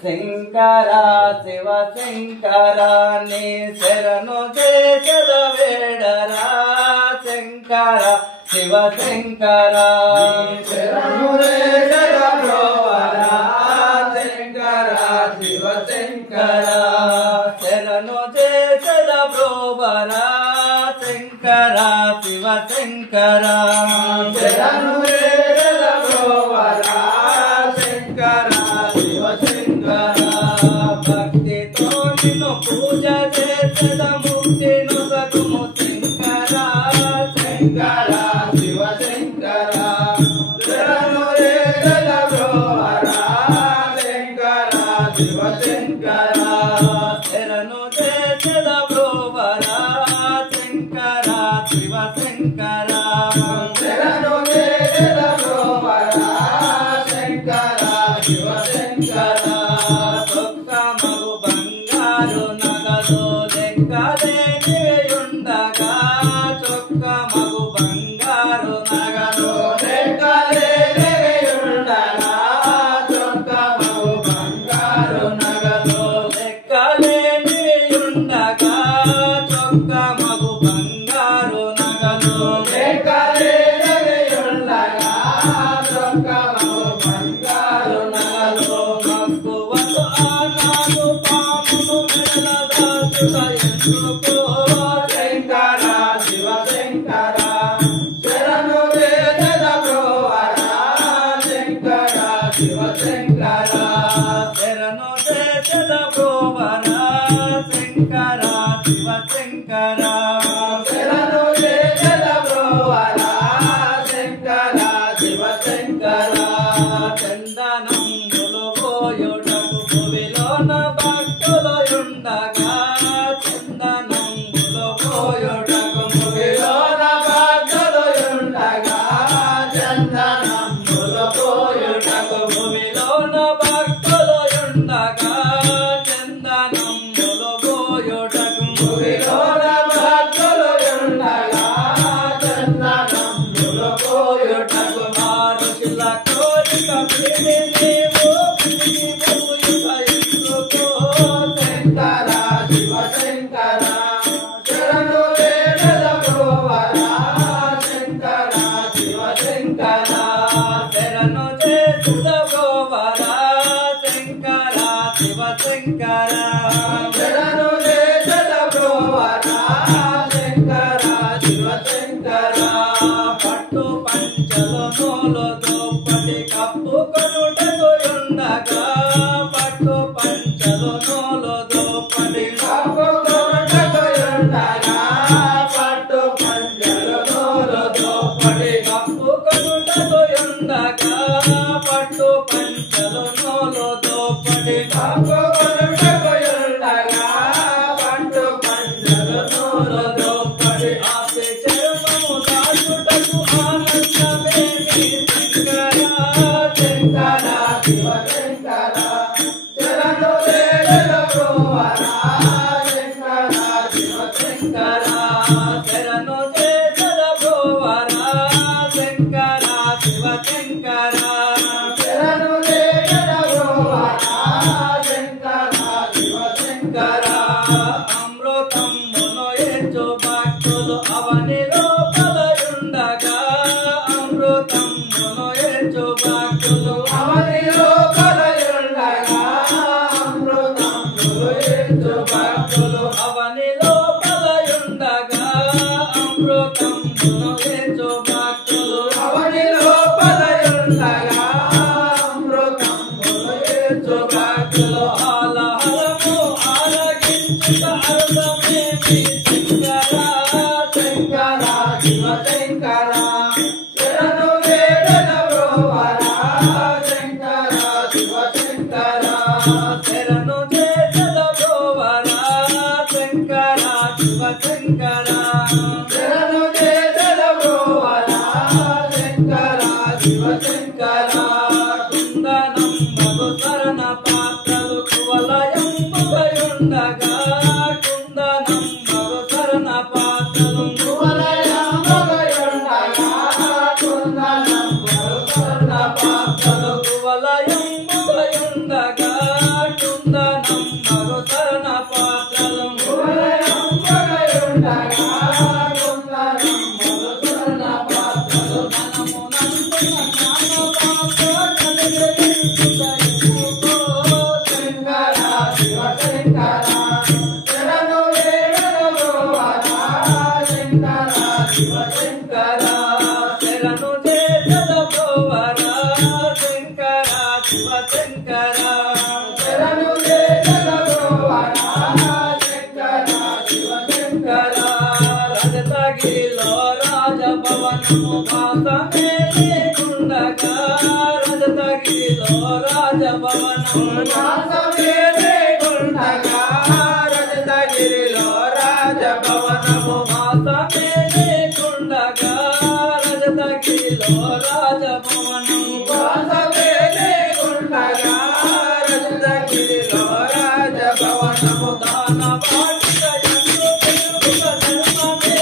శంకరా శివ శంకరా నీ శరణు చేసద వేడరా శంకరా శివ శంకరా శరణు చేసద బ్రోవరా శంకరా శివ శంకరా శరణు చేసద బ్రోవరా శంకరా శివ శంకరా శరణు చేసద బ్రోవరా శంకరా శివ శంకరా భక్తితో నిన్ను పూజ చేసద ముక్తిను సగుము శంకరా శంకరా శివ శంకరా శరణు చేసద బ్రోవరా శంకరా శివ శంకరా శరణు చేసద బ్రోవరా శంకరా శివ శంకరా శరణు చేసద బ్రోవరా శంకరా శివ శంకరా చొక్కమగు బంగారు నగదు లెక్కలేనియుండగా చొక్కమగు బంగారు నగదు లెక్కలేనియుండగా చొక్కమగు బంగారు నగదు లెక్కలేనియుండగా చొక్కమగు బంగారు నగదు లెక్కలేనియుండగా చొక్కమగు బంగారు నగదు మక్కువతో ఆనాడు పామును మెడలదాచుట ఎందుకో శంకరా శివ శంకరా శరణు చేసద బ్రోవరా శంకరా శివ శంకరా శరణు చేసద బ్రోవరా శంకరా శివ శంకరా శరణు చేసద బ్రోవరా శంకరా శివ శంకరా చందనంబులు పోయుటకు భువిలోన భక్తులుండగా చందనంబులు పోయుటకు భువిలోన భక్తులుండగా చందనంబులు పోయుటకు భువిలోన భక్తులుండగా చందనంబులు పోయుటకు భువిలోన భక్తులుండగా చందనంబులు పోయుటకు మారుషుల కోరిక నీవు ఎందుకో శంకరా శివ శంకరా శరణు చేసద బ్రోవరా శంకరా శివ శంకరా శరణు చేసద బ్రోవరా శంకరా శివ శంకరా శరణు చేసద బ్రోవరా శంకరా శివ శంకరా పట్టు పంచలు నూలు దుప్పటి కప్పుకొనుటకు ఉండగా పట్టు పంచలు నూలు దుప్పటి కప్పుకొనుటకు ఉండగా పట్టు పంచలు నూలు దుప్పటి కప్పుకొనుటకు ఉండగా పట్టు పంచలు నూలు దుప్పటి కప్పుకొనుటకు ఉండగా పట్టు పంచలు నూలు దుప్పటి ఆపి చర్మము దాచుటకు ఆనందమే శంకరా శంకరా శివ శంకరా శరణు చేసద బ్రోవరా శంకరా శివ శంకరా శరణు చేసద బ్రోవరా శంకరా శివ శంకరా శరణు చేసద బ్రోవరా శంకరా శివ శంకరా అమృతమ్మును ఎంచు భక్తులు అవని లోపలయుండగా అమృతమ్మును ఎంచు భక్తులు అవని లోపలయుండగా అమృతమ్మును ఎంచు భక్తులు అవని లోపలయుండగా అమృతమ్మును ఎంచు భక్తులు అవని లోపలయుండగా అమృతమ్మును ఎంచు భక్తులు ఆలహలము ఆలకించుట అర్థమేమి శంకరా శంకరా శివ శంకరా శరణు చేసద బ్రోవరా శంకరా శివ శంకరా శరణు చేసద బ్రోవరా శంకరా శివ శంకరా శరణు చేసద బ్రోవరా శంకరా శివ శంకరా కుందనం మగు శరణ పాత్రలు కువలయంబుగయుండగా కుందనం మగు శరణ పాత్రలు కువలయంబుగయుండగా కుందనం మగు శరణ పాత్రలు శివశంకర శరణులే జగద్రోహణ శంకర శివశంకర రజతగిరిలో రాజభవనము మాతమే లేకుండగా రజతగిరిలో రాజభవనము మాతమే లేకుండగా రజతగిరిలో రాజభవనము మాతమే లేకుండగా రజతగిరిలో రాజభవనము మాతమే లేకుండగా రజతగిరిలో రాజభవనము దాన పాటిక యందు తెలుగు ధర్మమే